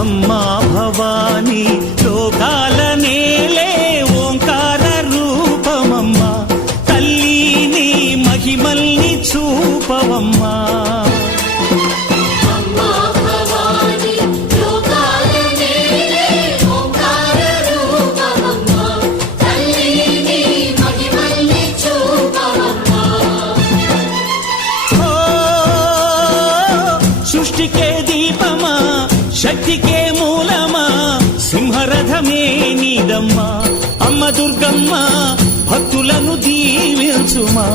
అమ్మా భవానీ లోకాల నేలే ఓంకార రూపమమ్మా, తల్లి నీ మహిమల్ని చూపవమ్మా. సృష్టికే దీపమా, శక్తికే మూలమా, సింహరథమే నీదమ్మా. అమ్మ దుర్గమ్మ భక్తులను దీవించుమా.